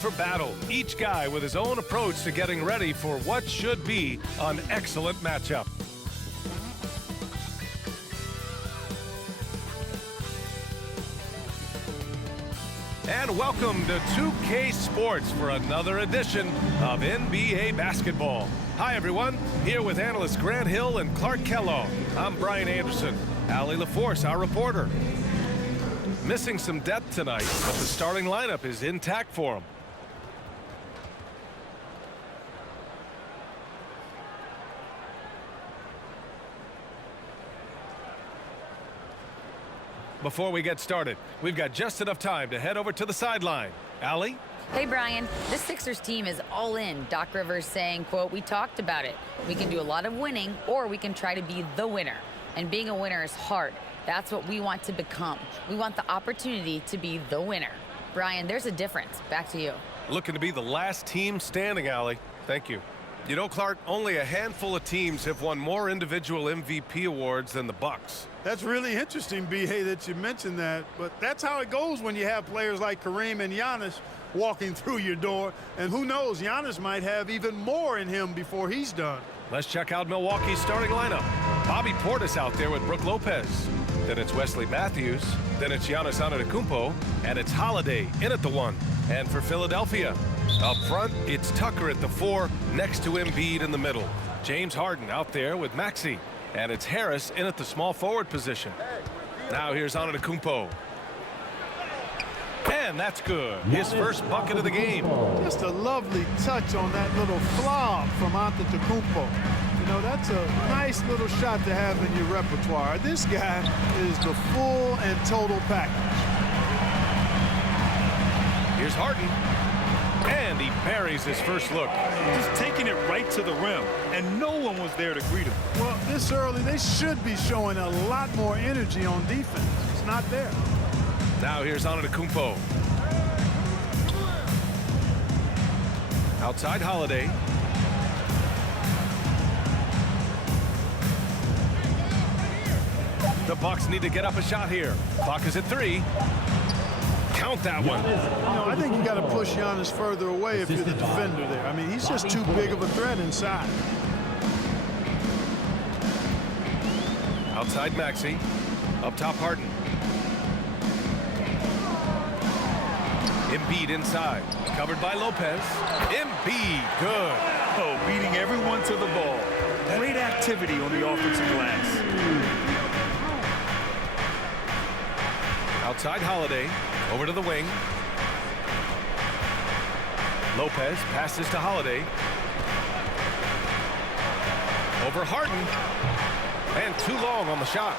For battle, each guy with his own approach to getting ready for what should be an excellent matchup. And welcome to 2K Sports for another edition of NBA basketball. Hi everyone, here with analysts Grant Hill and Clark Kellogg. I'm Brian Anderson. Allie LaForce, our reporter. Missing some depth tonight, but the starting lineup is intact for him. Before we get started, we've got just enough time to head over to the sideline. Allie? Hey, Brian. This Sixers team is all in. Doc Rivers saying, quote, "We talked about it. We can do a lot of winning, or we can try to be the winner. And being a winner is hard. That's what we want to become. We want the opportunity to be the winner." Brian, there's a difference. Back to you. Looking to be the last team standing, Allie. Thank you. You know, Clark, only a handful of teams have won more individual MVP awards than the Bucks. That's really interesting, B.A., that you mentioned that. But that's how it goes when you have players like Kareem and Giannis walking through your door. And who knows, Giannis might have even more in him before he's done. Let's check out Milwaukee's starting lineup. Bobby Portis out there with Brook Lopez. Then it's Wesley Matthews. Then it's Giannis Antetokounmpo. And it's Holiday in at the 1. And for Philadelphia, up front, it's Tucker at the 4, next to Embiid in the middle. James Harden out there with Maxey. And it's Harris in at the small forward position. Now here's Antetokounmpo. And that's good. His first bucket of the game. Just a lovely touch on that little flob from Antetokounmpo. You know, that's a nice little shot to have in your repertoire. This guy is the full and total package. Here's Harden. And he buries his first look. Just taking it right to the rim, and no one was there to greet him. Well, this early, they should be showing a lot more energy on defense. It's not there. Now here's Antetokounmpo. Outside Holiday. The Bucks need to get up a shot here. Clock is at 3. Count that one. You know, I think you got to push Giannis further away if you're the defender there. I mean, he's just too big of a threat inside. Outside Maxey. Up top Harden. Embiid inside. Covered by Lopez. Embiid, good. Oh, beating everyone to the ball. Great activity on the offensive glass. Outside Holiday. Over to the wing. Lopez passes to Holiday. Over Harden. And too long on the shot.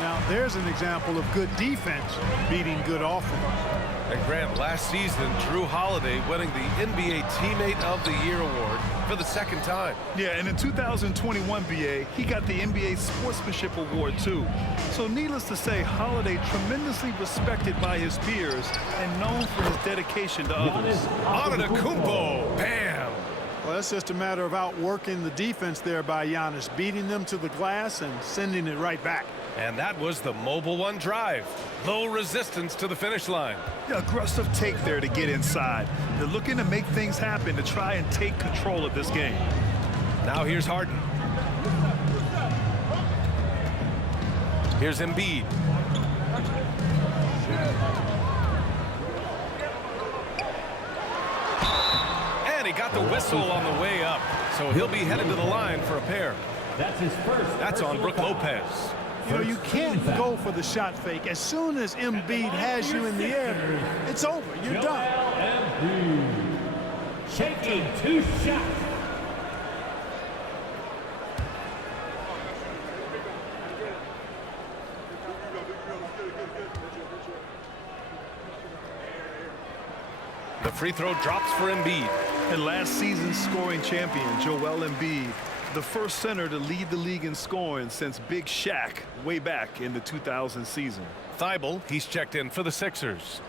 Now, there's an example of good defense beating good offense. And Grant, last season, Drew Holiday winning the NBA Teammate of the Year award for the second time. Yeah, and in 2021, BA, he got the NBA Sportsmanship Award, too. So needless to say, Holiday tremendously respected by his peers and known for his dedication to others. Antetokounmpo, bam! Well, that's just a matter of outworking the defense there by Giannis, beating them to the glass and sending it right back. And that was the Mobile One drive. Low resistance to the finish line. Yeah, aggressive take there to get inside. They're looking to make things happen to try and take control of this game. Now here's Harden. Here's Embiid. And he got the whistle on the way up. So he'll be headed to the line for a pair. That's his first. That's on Brook Lopez. You know, you can't go for the shot fake. As soon as Embiid has you in the air, it's over. You're done. Embiid. Shaking 2 shots. The free throw drops for Embiid. And last season's scoring champion, Joel Embiid, the first center to lead the league in scoring since Big Shaq way back in the 2000 season. Thibault, he's checked in for the Sixers.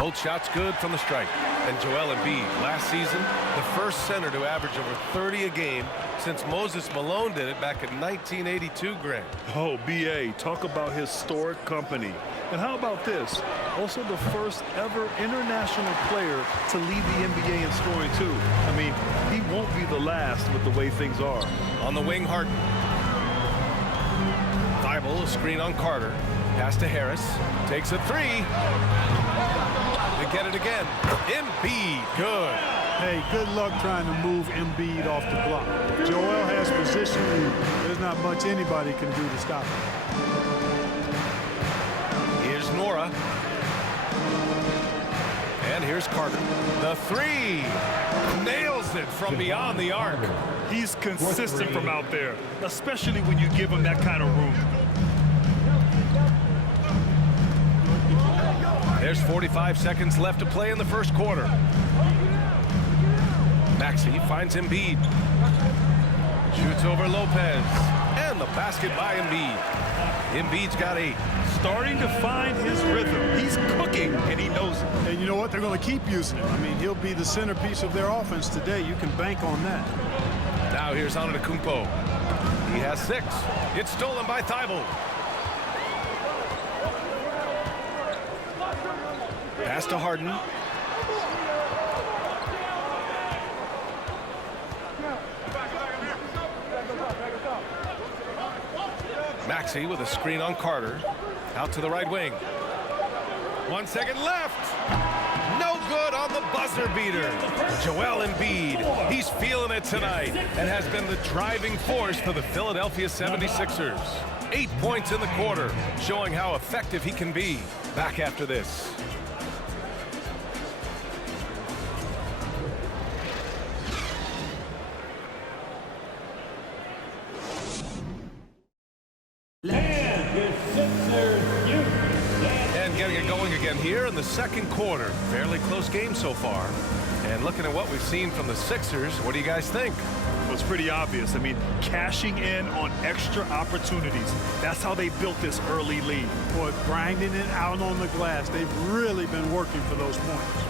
Both shots good from the stripe. And Joel Embiid, last season, the first center to average over 30 a game since Moses Malone did it back in 1982, Grant. Oh, B.A., talk about historic company. And how about this? Also the first ever international player to lead the NBA in scoring, too. I mean, he won't be the last with the way things are. On the wing, Harden. Thibault, a screen on Carter. Pass to Harris. Takes a three. They get it again. Embiid, good. Hey, good luck trying to move Embiid off the block. Joel has position. There's not much anybody can do to stop him. Here's Nora. And here's Carter. The three. Nails it from beyond the arc. He's consistent from out there, especially when you give him that kind of room. There's 45 seconds left to play in the first quarter. Maxey finds Embiid. Shoots over Lopez. And the basket by Embiid. Embiid's got 8. Starting to find his rhythm. He's cooking, and he knows it. And you know what? They're going to keep using him. I mean, he'll be the centerpiece of their offense today. You can bank on that. Now here's Antetokounmpo. He has 6. It's stolen by Thibault. Pass to Harden. Maxey with a screen on Carter. Out to the right wing. 1 second left. No good on the buzzer beater. Joel Embiid, he's feeling it tonight and has been the driving force for the Philadelphia 76ers. 8 points in the quarter, showing how effective he can be. Back after this. And getting it going again here in the second quarter. Fairly close game so far. And looking at what we've seen from the Sixers, what do you guys think? Well, it's pretty obvious. I mean, cashing in on extra opportunities. That's how they built this early lead. Boy, grinding it out on the glass. They've really been working for those points.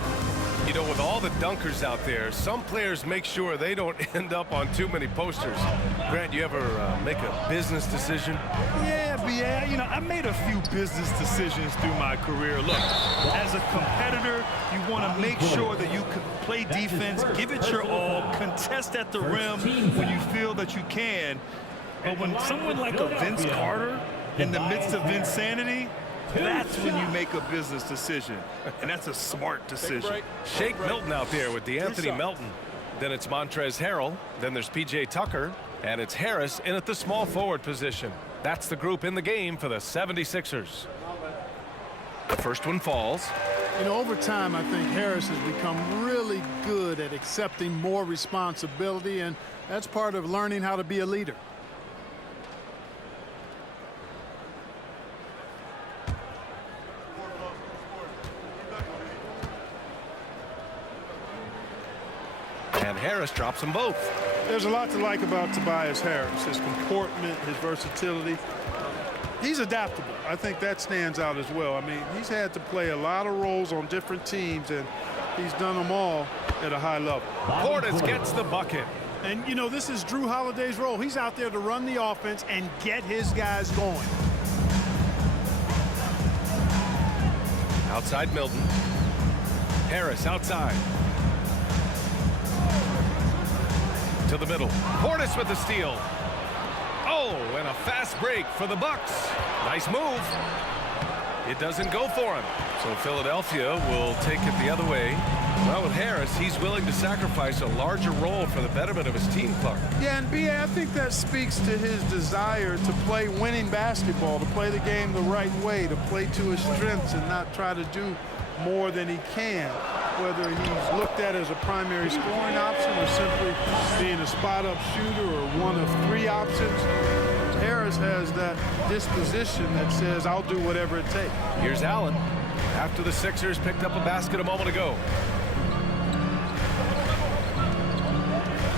You know, with all the dunkers out there, some players make sure they don't end up on too many posters. Grant, you ever make a business decision? Yeah, you know, I made a few business decisions through my career. Look, as a competitor, you want to make sure that you can play defense, give it your all, contest at the rim when you feel that you can. But when someone like a Vince Carter, in the midst of insanity, that's when you make a business decision, and that's a smart decision. Shake Milton out there with DeAnthony Melton. Then it's Montrezl Harrell. Then there's P.J. Tucker. And it's Harris in at the small forward position. That's the group in the game for the 76ers. The first one falls. You know, over time, I think Harris has become really good at accepting more responsibility, and that's part of learning how to be a leader. And Harris drops them both. There's a lot to like about Tobias Harris, his comportment, his versatility. He's adaptable. I think that stands out as well. I mean, he's had to play a lot of roles on different teams, and he's done them all at a high level. Portis gets the bucket. And, you know, this is Drew Holiday's role. He's out there to run the offense and get his guys going. Outside Milton. Harris outside. To the middle. Portis with the steal. Oh, and a fast break for the Bucks. Nice move. It doesn't go for him. So Philadelphia will take it the other way. Well, with Harris, he's willing to sacrifice a larger role for the betterment of his team, Clark. Yeah, and B.A., I think that speaks to his desire to play winning basketball, to play the game the right way, to play to his strengths and not try to do more than he can, whether he's looked at as a primary scoring option or simply being a spot-up shooter or one of 3 options. Harris has that disposition that says, I'll do whatever it takes. Here's Allen after the Sixers picked up a basket a moment ago.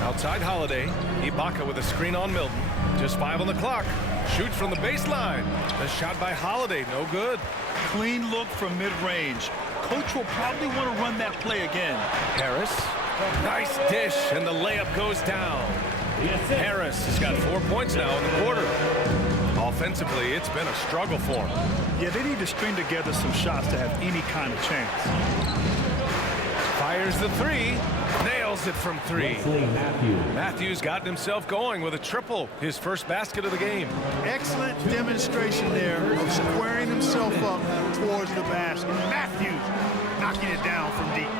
Outside Holiday. Ibaka with a screen on Milton. Just 5 on the clock. Shoots from the baseline. The shot by Holiday, no good. Clean look from mid-range. Coach will probably want to run that play again. Harris, nice dish, and the layup goes down. Harris has got 4 points now in the quarter. Offensively, it's been a struggle for him. Yeah, they need to string together some shots to have any kind of chance. Fires the three, nails it from three. Matthews gotten himself going with a triple, his first basket of the game. Excellent demonstration there of squaring himself up towards the basket. Matthews knocking it down from deep.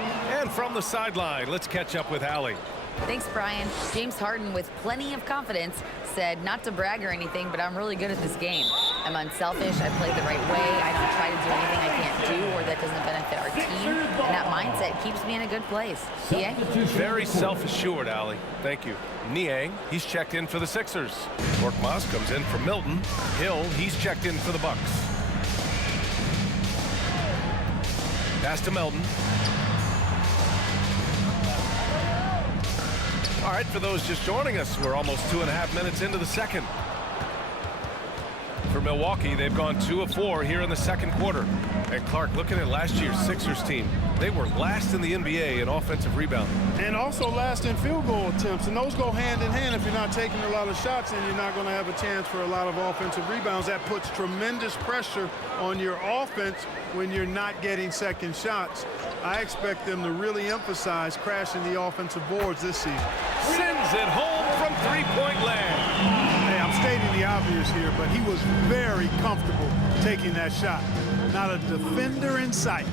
And from the sideline, let's catch up with Allie. Thanks, Brian. James Harden, with plenty of confidence, said not to brag or anything, but I'm really good at this game. I'm unselfish. I play the right way. I don't try to do anything I can't do or that doesn't benefit our team. And that mindset keeps me in a good place. Yeah? Very self-assured, Allie. Thank you. Niang, he's checked in for the Sixers. Korkmaz comes in for Milton. Hill, he's checked in for the Bucks. Pass to Melton. All right, for those just joining us, we're almost 2.5 minutes into the second. For Milwaukee, they've gone 2 of 4 here in the second quarter. And Clark, looking at last year's Sixers team, they were last in the NBA in offensive rebounding. And also last in field goal attempts. And those go hand in hand. If you're not taking a lot of shots, then you're not going to have a chance for a lot of offensive rebounds. That puts tremendous pressure on your offense when you're not getting second shots. I expect them to really emphasize crashing the offensive boards this season. Sends it home from three-point land. Hey, I'm stating the obvious here, but he was very comfortable taking that shot. Not a defender in sight.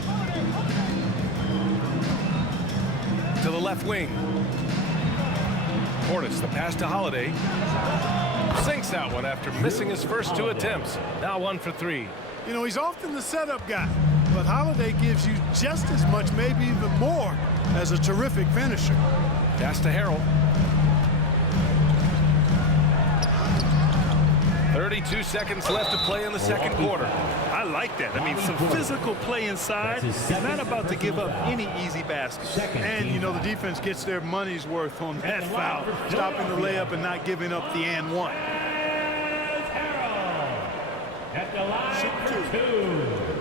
To the left wing. Portis, the pass to Holiday. Sinks that one after missing his first 2 attempts. Now 1 for 3. You know, he's often the setup guy, but Holiday gives you just as much, maybe even more, as a terrific finisher. Pass to Harrell. 32 seconds left to play in the second quarter. I like that. I mean, some physical play inside. He's not about to give up any easy baskets. And, you know, the defense gets their money's worth on that foul, stopping the layup and not giving up the and one. At the line for 2.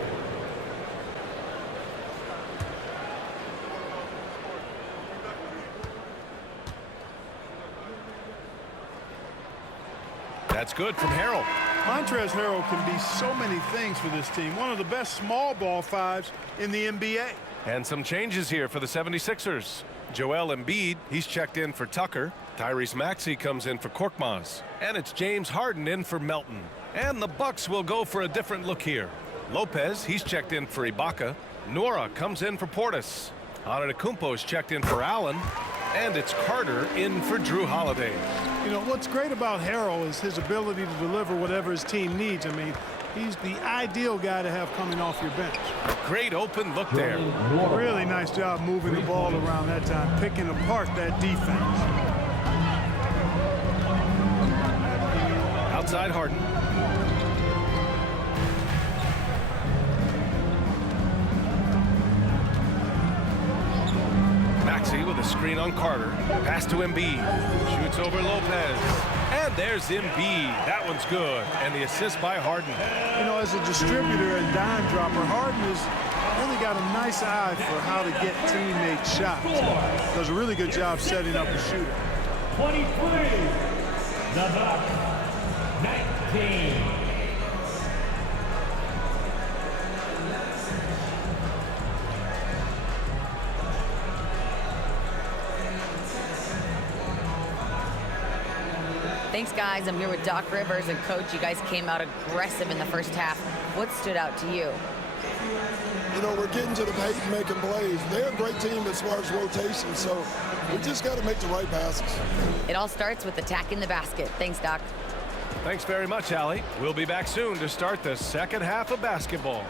That's good from Harrell. Montrezl Harrell can be so many things for this team. One of the best small ball fives in the NBA. And some changes here for the 76ers. Joel Embiid, he's checked in for Tucker. Tyrese Maxey comes in for Korkmaz. And it's James Harden in for Melton. And the Bucks will go for a different look here. Lopez, he's checked in for Ibaka. Nora comes in for Portis. Antetokounmpo's checked in for Allen. And it's Carter in for Drew Holiday. You know, what's great about Harrell is his ability to deliver whatever his team needs. I mean, he's the ideal guy to have coming off your bench. Great open look there. Really nice job moving the ball around that time, picking apart that defense. Outside Harden. Maxey with a screen on Carter. Pass to Embiid. Shoots over Lopez. And there's Embiid. That one's good. And the assist by Harden. You know, as a distributor and dime dropper, Harden has really got a nice eye for how to get teammates shots. Does a really good job setting up a shooter. 23. The Bucks. 19. Thanks, guys. I'm here with Doc Rivers. And, Coach, you guys came out aggressive in the first half. What stood out to you? You know, we're getting to the paint and making plays. They're a great team as far as rotation, so we just got to make the right passes. It all starts with attacking the basket. Thanks, Doc. Thanks very much, Allie. We'll be back soon to start the second half of basketball.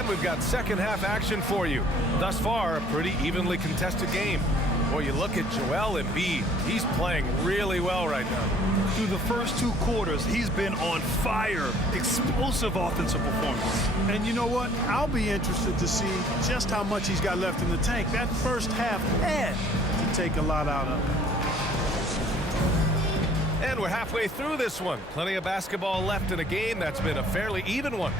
And we've got second half action for you. Thus far, a pretty evenly contested game. Boy, you look at Joel Embiid. He's playing really well right now. Through the first 2 quarters, he's been on fire. Explosive offensive performance. And you know what? I'll be interested to see just how much he's got left in the tank. That first half had to take a lot out of it. And we're halfway through this one. Plenty of basketball left in a game that's been a fairly even one.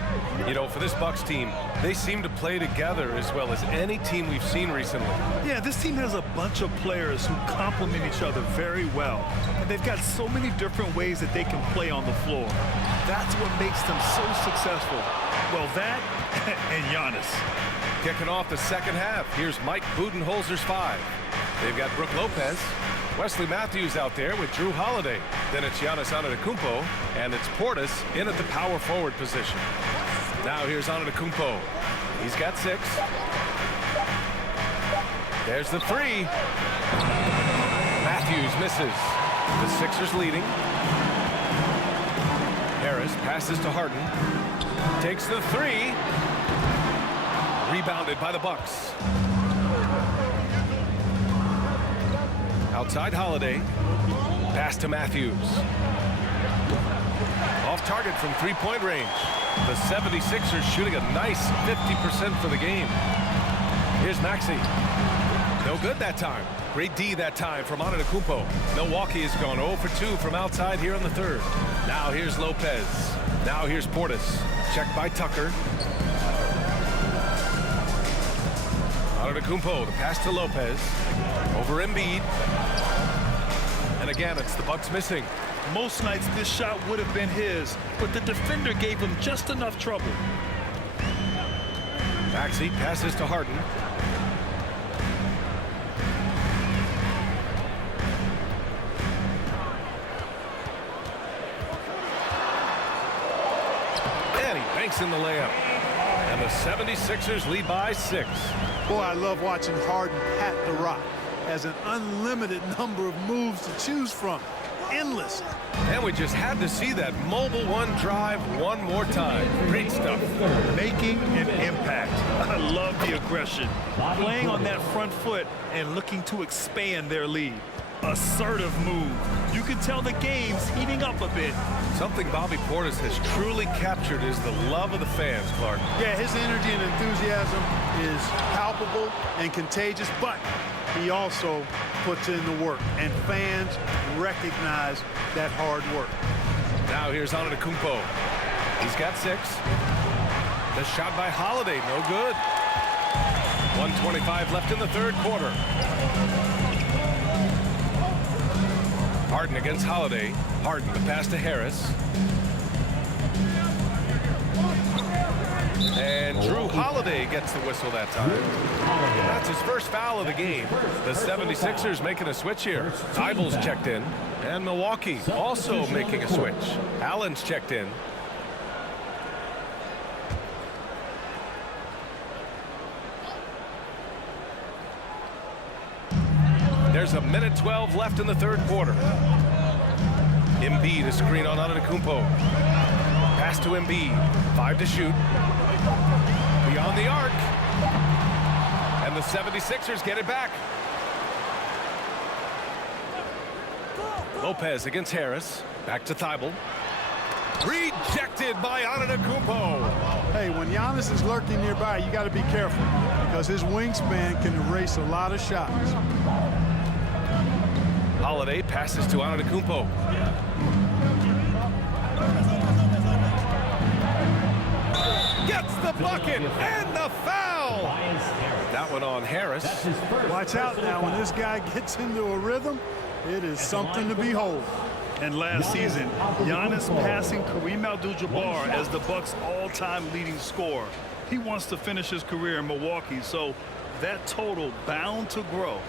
You know, for this Bucks team, they seem to play together as well as any team we've seen recently. Yeah, this team has a bunch of players who complement each other very well. And they've got so many different ways that they can play on the floor. That's what makes them so successful. Well, that and Giannis. Kicking off the second half, here's Mike Budenholzer's 5. They've got Brook Lopez, Wesley Matthews out there with Drew Holiday. Then it's Giannis Antetokounmpo, and it's Portis in at the power forward position. Now here's Antetokounmpo. He's got 6. There's the 3. Matthews misses. The Sixers leading. Harris passes to Harden. Takes the 3. Rebounded by the Bucks. Outside Holiday. Pass to Matthews. Off target from 3-point range. The 76ers shooting a nice 50% for the game. Here's Maxey. No good that time. Great D that time from Antetokounmpo. Milwaukee has gone 0 for 2 from outside here in the third. Now here's Lopez. Now here's Portis. Checked by Tucker. Antetokounmpo, the pass to Lopez. Over Embiid. And again, it's the Bucks missing. Most nights this shot would have been his, but the defender gave him just enough trouble. Maxey passes to Harden. And he banks in the layup. And the 76ers lead by 6. Boy, I love watching Harden pat the rock. Has an unlimited number of moves to choose from. Endless. And we just had to see that mobile one drive one more time. Great stuff. Making an impact. I love the aggression. Playing on that front foot and looking to expand their lead. Assertive move. You can tell the game's heating up a bit. Something Bobby Portis has truly captured is the love of the fans, Clark. Yeah, his energy and enthusiasm is palpable and contagious, but he also puts in the work, and fans recognize that hard work. Now here's Antetokounmpo. He's got 6. The shot by Holiday, no good. 1:25 left in the third quarter. Harden against Holiday. Harden, the pass to Harris. And Drew Holiday gets the whistle that time. That's his first foul of the game. The 76ers making a switch here. Tyball's checked in. And Milwaukee also making a switch. Allen's checked in. There's a minute 12 left in the third quarter. Embiid, a screen on Antetokounmpo. Pass to Embiid. 5 to shoot. Beyond the arc. And the 76ers get it back. Lopez against Harris. Back to Thybulle. Rejected by Antetokounmpo. Hey, when Giannis is lurking nearby, you got to be careful because his wingspan can erase a lot of shots. Holiday passes to Antetokounmpo. Gets the bucket and the foul. That one on Harris. Watch out now. When this guy gets into a rhythm, it is something to behold. And last season, Giannis passing Kareem Abdul-Jabbar as the Bucks' all-time leading scorer. He wants to finish his career in Milwaukee, so that total bound to grow.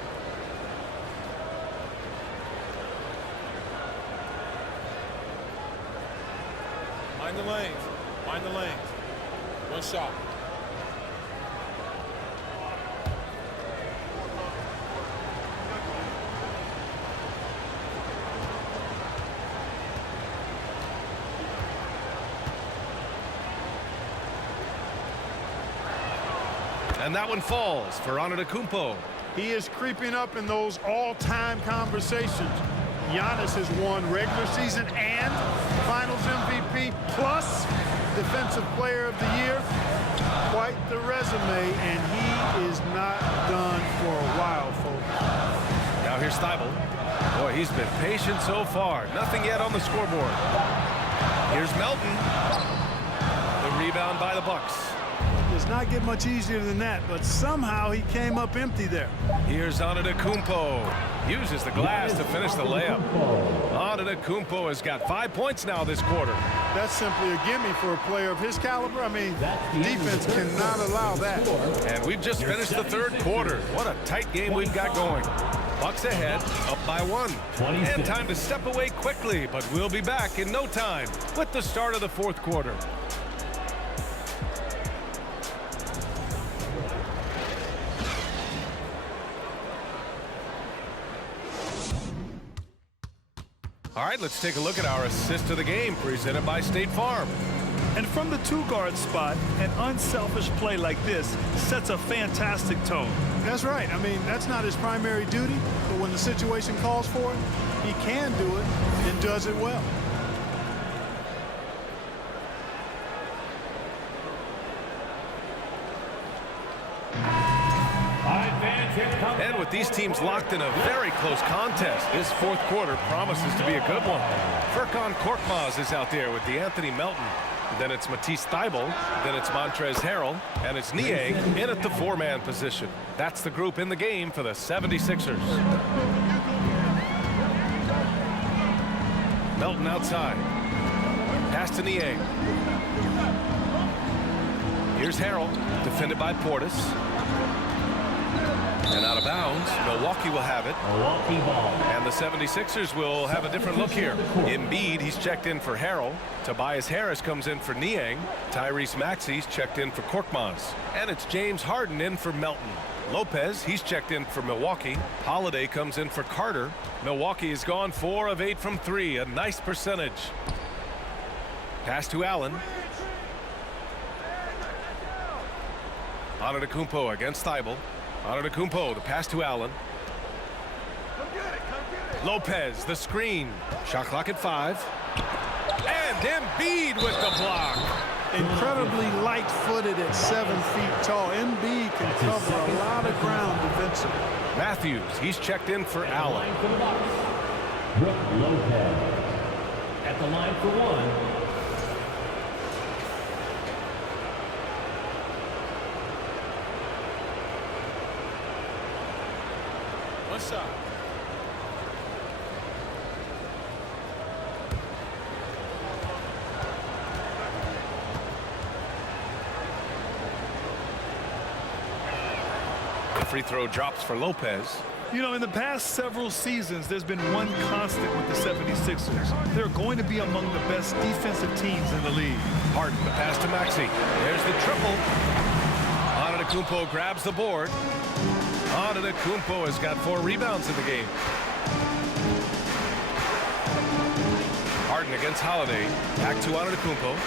Mind the lanes. Mind the lanes. One shot. And that one falls for Antetokounmpo. He is creeping up in those all-time conversations. Giannis has won regular season and Finals MVP plus Defensive Player of the Year. Quite the resume, and he is not done for a while, folks. Now here's Thibault. Boy, he's been patient so far. Nothing yet on the scoreboard. Here's Melton. The rebound by the Bucks. Does not get much easier than that, but somehow he came up empty there. Here's Antetokounmpo. Uses the glass to finish the layup. Antetokounmpo has got 5 points now this quarter. That's simply a gimme for a player of his caliber. I mean, defense cannot allow that. And we've just finished the third quarter. What a tight game we've got going. Bucks ahead, up by 1. And time to step away quickly, but we'll be back in no time with the start of the fourth quarter. All right, let's take a look at our assist of the game presented by State Farm. And from the two-guard spot, an unselfish play like this sets a fantastic tone. That's right. I mean, that's not his primary duty, but when the situation calls for it, he can do it and does it well. And with these teams locked in a very close contest, this fourth quarter promises to be a good one. Furkan Korkmaz is out there with DeAnthony Melton. Then it's Matisse Thybulle. Then it's Montrezl Harrell. And it's Niang in at the 4-man position. That's the group in the game for the 76ers. Melton outside. Pass to Niang. Here's Harrell, defended by Portis. And out of bounds, Milwaukee will have it. Milwaukee ball. And the 76ers will have a different look here. Embiid, he's checked in for Harrell. Tobias Harris comes in for Niang. Tyrese Maxey's checked in for Korkmaz. And it's James Harden in for Melton. Lopez, he's checked in for Milwaukee. Holiday comes in for Carter. Milwaukee has gone 4 of 8 from 3, a nice percentage. Pass to Allen. Antetokounmpo against Thybulle. Antetokounmpo, the pass to Allen. Lopez, the screen. Shot clock at 5. And Embiid with the block. Incredibly light-footed at 7 feet tall. Embiid can cover a lot of ground defensively. Matthews, he's checked in for Allen. Brook Lopez at the line for 1. One shot. The free throw drops for Lopez. You know, in the past several seasons, there's been one constant with the 76ers. They're going to be among the best defensive teams in the league. Harden, the pass to Maxey. There's the triple. Antetokounmpo grabs the board. Antetokounmpo has got 4 rebounds in the game. Harden against Holiday. Back to Antetokounmpo.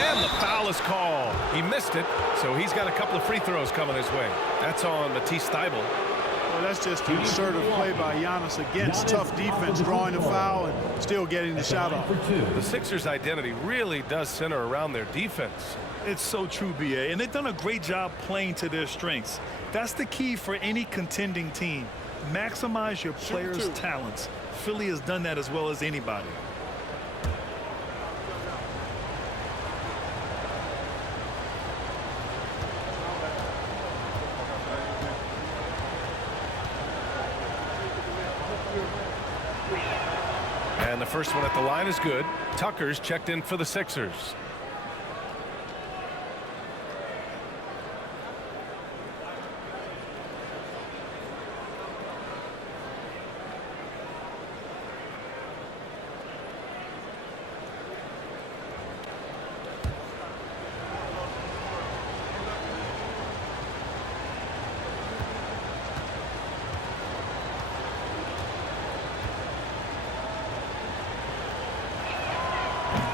And the foul is called. He missed it, so he's got a couple of free throws coming his way. That's on Matisse Thybulle. Well, that's just an assertive play by Giannis against tough defense, drawing a foul and still getting the shot off. The Sixers' identity really does center around their defense. It's so true, B.A., and they've done a great job playing to their strengths. That's the key for any contending team. Maximize your players' talents. Philly has done that as well as anybody. And the first one at the line is good. Tucker's checked in for the Sixers.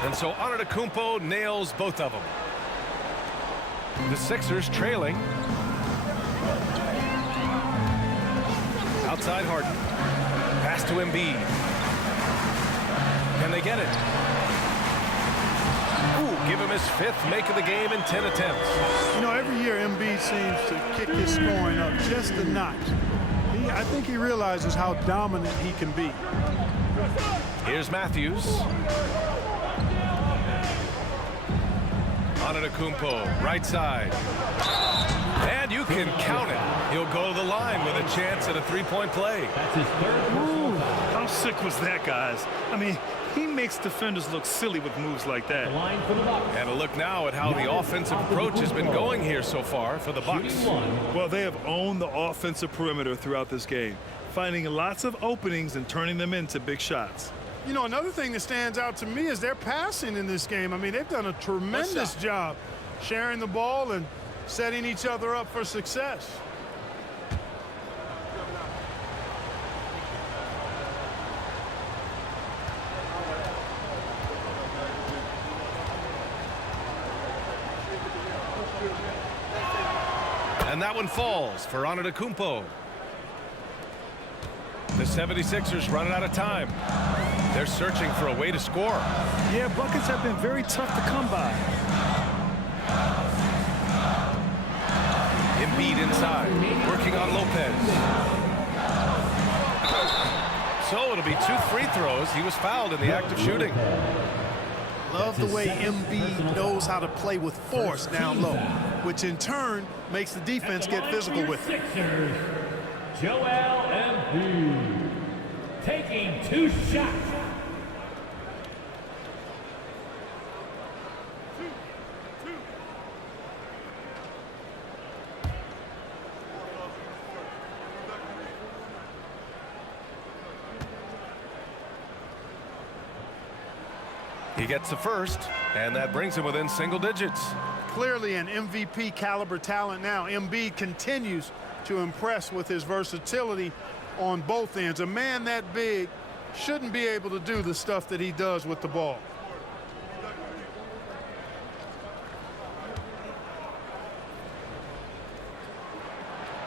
And so Antetokounmpo nails both of them. The Sixers trailing. Outside Harden. Pass to Embiid. Can they get it? Ooh, give him his 5th make of the game in 10 attempts. You know, every year Embiid seems to kick his scoring up just a notch. I think he realizes how dominant he can be. Here's Matthews. Antetokounmpo, right side. And you can count it. He'll go to the line with a chance at a 3-point play. That's his 3rd personal foul. How sick was that, guys? I mean, he makes defenders look silly with moves like that. The line for the Bucks. And a look now at how the offensive approach has been going here so far for the Bucks. Well, they have owned the offensive perimeter throughout this game, finding lots of openings and turning them into big shots. You know, another thing that stands out to me is their passing in this game. I mean, they've done a tremendous job sharing the ball and setting each other up for success. And that one falls for Antetokounmpo. The 76ers running out of time. They're searching for a way to score. Yeah, buckets have been very tough to come by. Embiid inside, working on Lopez. So it'll be 2 free throws. He was fouled in the act of shooting. Love the way Embiid knows how to play with force down low, which in turn makes the defense get physical with it. Sixers, Joel Embiid taking 2 shots. He gets the first, and that brings him within single digits. Clearly an MVP caliber talent now. Embiid continues to impress with his versatility on both ends. A man that big shouldn't be able to do the stuff that he does with the ball.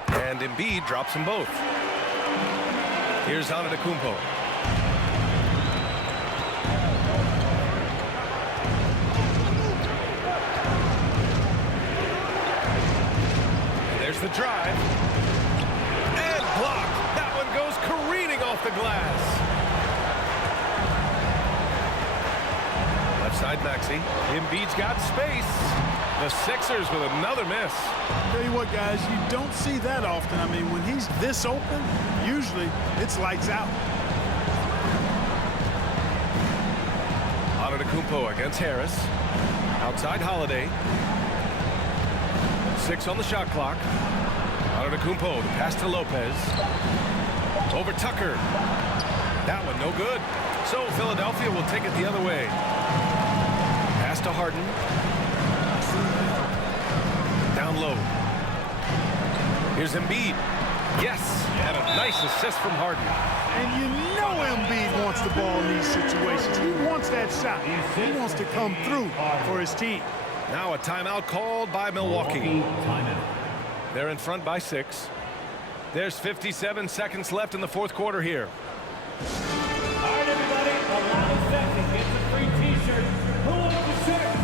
And Embiid drops them both. Here's Antetokounmpo. There's the drive. And blocked. That one goes careening off the glass. Left side Maxey. Embiid's got space. The Sixers with another miss. Tell you what, guys, you don't see that often. I mean, when he's this open, usually it's lights out. Antetokounmpo against Harris. Outside Holiday. 6 on the shot clock. Antetokounmpo, the pass to Lopez. Over Tucker. That one no good. So Philadelphia will take it the other way. Pass to Harden. Down low. Here's Embiid. Yes, and a nice assist from Harden. And you know Embiid wants the ball in these situations. He wants that shot. He wants to come through for his team. Now a timeout called by Milwaukee. Timeout. They're in front by 6. There's 57 seconds left in the 4th quarter here. All right, everybody, the last second gets a free T-shirt. Who wants the shirt?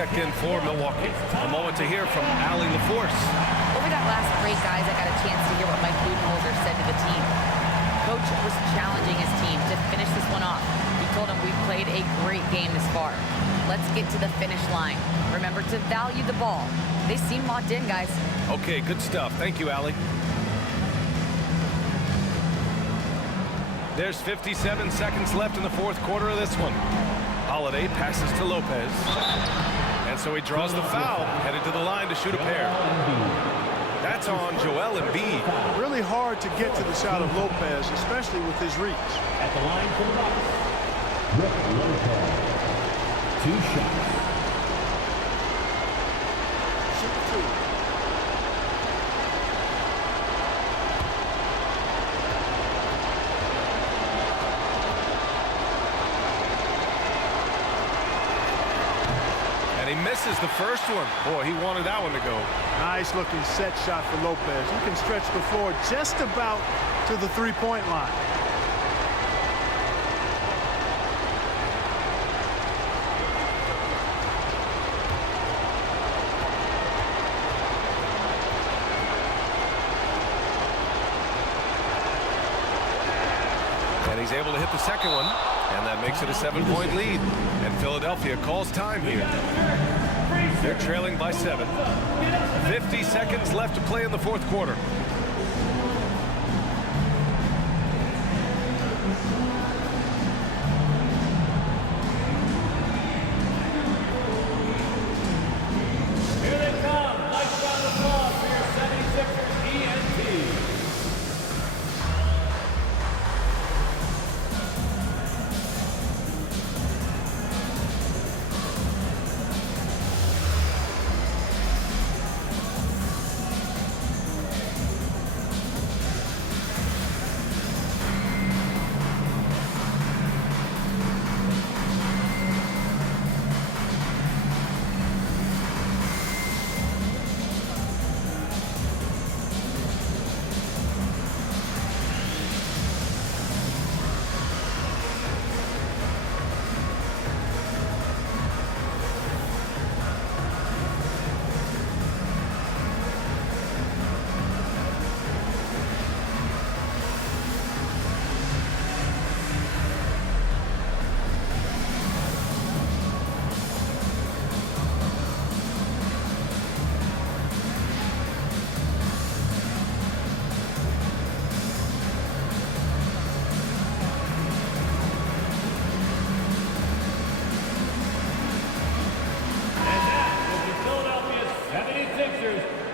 checked in for Milwaukee. A moment to hear from Allie LaForce. Over that last break, guys, I got a chance to hear what Mike Budenholzer said to the team. Coach was challenging his team to finish this one off. He told them we've played a great game this far. Let's get to the finish line. Remember to value the ball. They seem locked in, guys. Okay, good stuff. Thank you, Allie. There's 57 seconds left in the fourth quarter of this one. Holiday passes to Lopez. And so he draws the foul, headed to the line to shoot a pair. That's on Joel Embiid. Really hard to get to the shot of Lopez, especially with his reach. At the line for the Bucks, Brook Lopez. 2 shots. Shoot 2. He misses the first one. Boy, he wanted that one to go. Nice looking set shot for Lopez. He can stretch the floor just about to the three-point line. And he's able to hit the second one. And that makes it a 7-point lead. And Philadelphia calls time here. They're trailing by 7. 50 seconds left to play in the fourth quarter. Here they come. Nice round of applause for your 76ers ENT.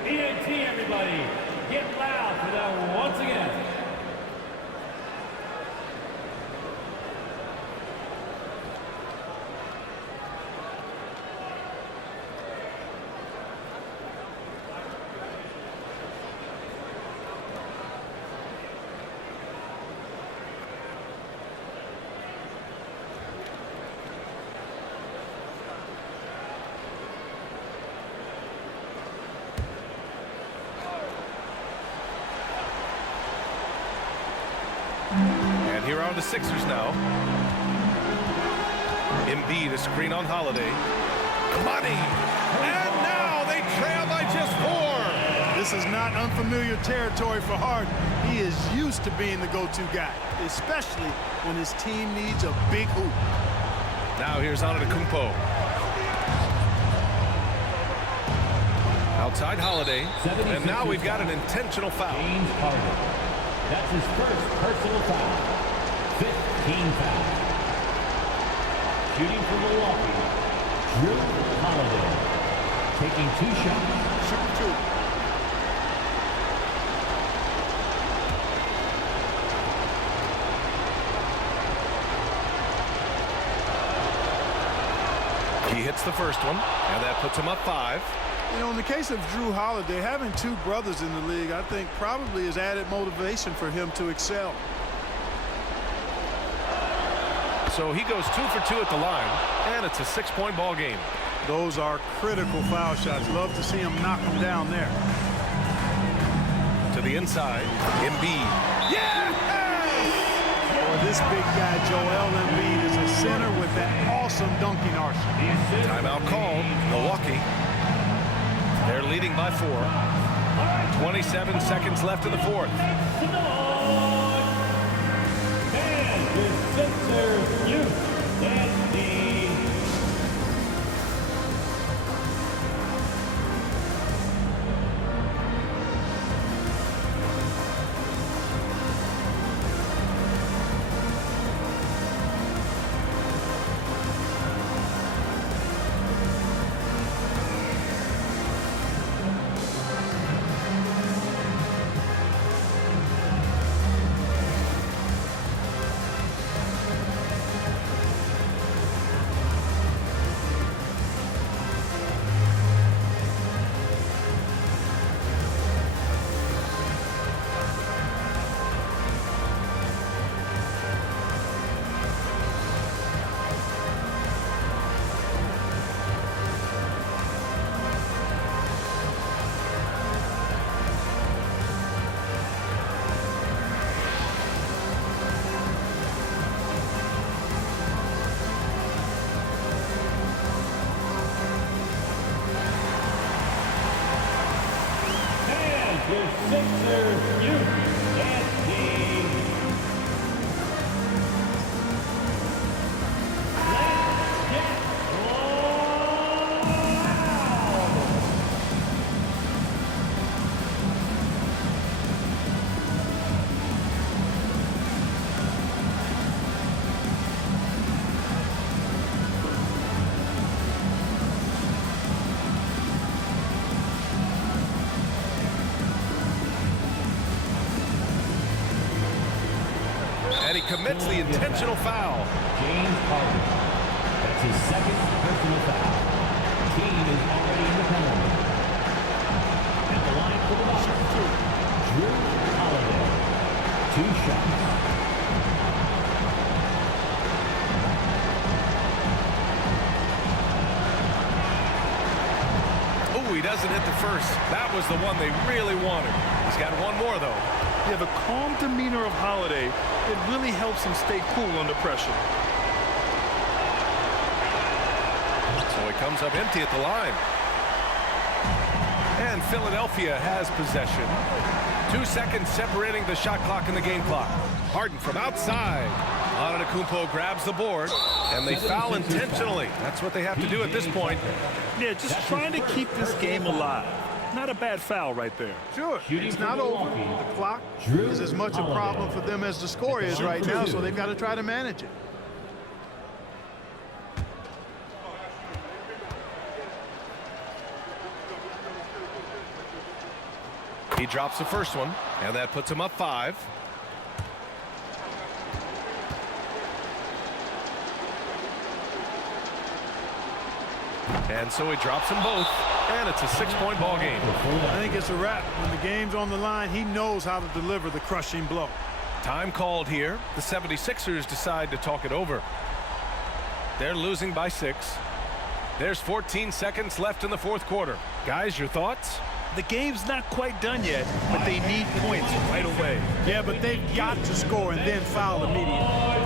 ENT, everybody. Get loud for them once again. And here are the Sixers now. Embiid, a screen on Holiday. Money! And now they trail by just 4. This is not unfamiliar territory for Harden. He is used to being the go-to guy, especially when his team needs a big hoop. Now here's Antetokounmpo. Outside Holiday. And now we've got an intentional foul. James Harden. That's his first personal foul. 15 fouls. Shooting for Milwaukee, Drew Holiday. Taking 2 shots. Shooting 2. He hits the first one, and that puts him up 5. You know, in the case of Drew Holiday, having 2 brothers in the league, I think probably is added motivation for him to excel. So he goes 2 for 2 at the line, and it's a 6-point ball game. Those are critical foul shots. Love to see him knock them down there. To the inside, Embiid. Yes! Boy, this This big guy, Joel Embiid, is a center with that awesome dunking arsenal. Timeout called. Milwaukee. They're leading by 4. 27 seconds left in the fourth. And the Sixers youth and the Sixers youth and team. Let's get And he commits the intentional foul. James Harden. That's his second personal foul. Team is already in the penalty. At the line for the Bucks, Drew Holiday. 2 shots. Oh, he doesn't hit the first. That was the one they really wanted. He's got one more, though. Yeah, the calm demeanor of Holiday, it really helps him stay cool under pressure. So he comes up empty at the line. And Philadelphia has possession. 2 seconds separating the shot clock and the game clock. Harden from outside. Antetokounmpo grabs the board, and they foul intentionally. That's what they have to do at this point. Yeah, just trying to keep this game alive. Not a bad foul right there. Sure, it's not over. The clock is as much a problem for them as the score is right now, so they've got to try to manage it. He drops the first one, and that puts him up 5. And so he drops them both, and it's a 6-point ball game. I think it's a wrap. When the game's on the line, he knows how to deliver the crushing blow. Time called here. The 76ers decide to talk it over. They're losing by 6. There's 14 seconds left in the fourth quarter. Guys, your thoughts? The game's not quite done yet, but they need points right away. Yeah, but they've got to score and then foul immediately.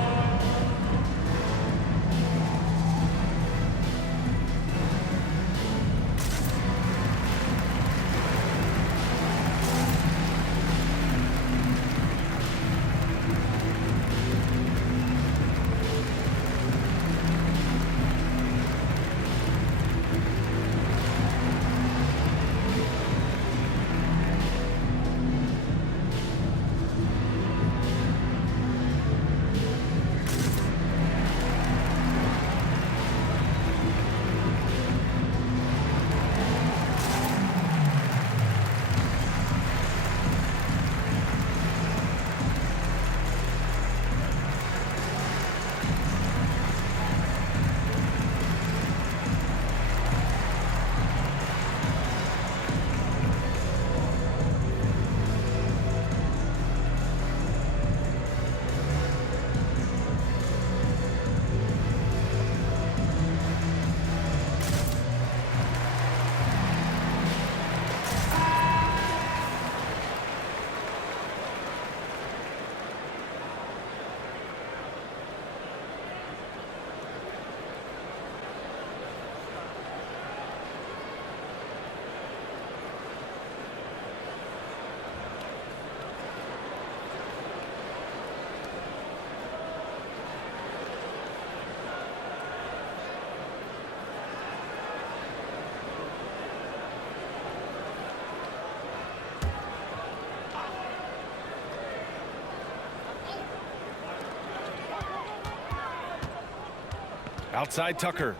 Outside Tucker.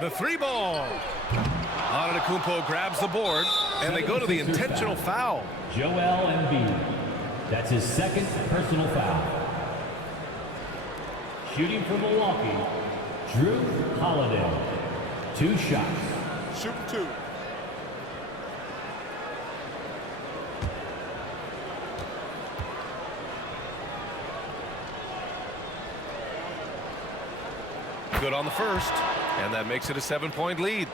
The three ball. Antetokounmpo grabs the board, and they go to the intentional foul. Joel Embiid. That's his second personal foul. Shooting for Milwaukee, Drew Holiday. 2 shots. Shooting 2. Good on the first, and that makes it a 7-point lead.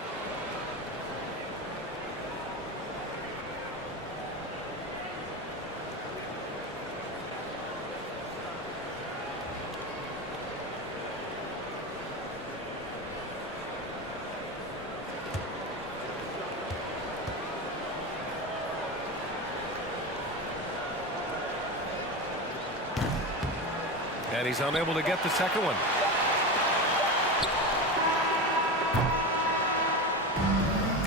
And he's unable to get the second one.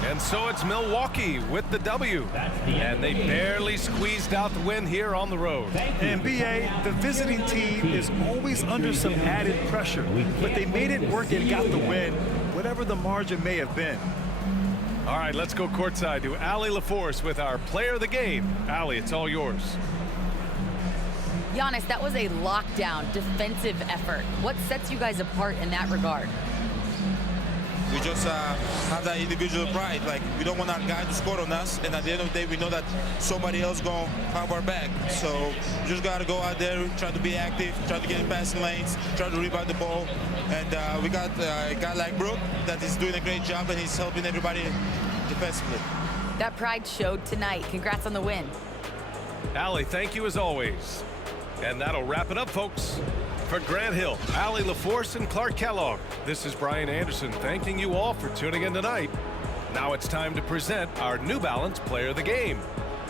And so it's Milwaukee with the W. And they barely squeezed out the win here on the road. And BA, the visiting team is always under some added pressure, but they made it work and got the win, whatever the margin may have been. All right, let's go courtside to Allie LaForce with our player of the game. Allie, it's all yours. Giannis, that was a lockdown defensive effort. What sets you guys apart in that regard? We just have that individual pride. Like, we don't want our guy to score on us, and at the end of the day, we know that somebody else gonna have our back. So we just gotta go out there, try to be active, try to get in passing lanes, try to rebound the ball. And we got a guy like Brook that is doing a great job, and he's helping everybody defensively. That pride showed tonight. Congrats on the win. Allie, thank you as always. And that'll wrap it up, folks. For Grant Hill, Allie LaForce, and Clark Kellogg, this is Brian Anderson thanking you all for tuning in tonight. Now it's time to present our New Balance Player of the Game,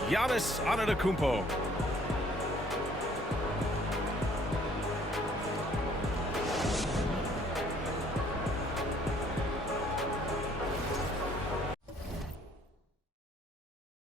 Giannis Antetokounmpo.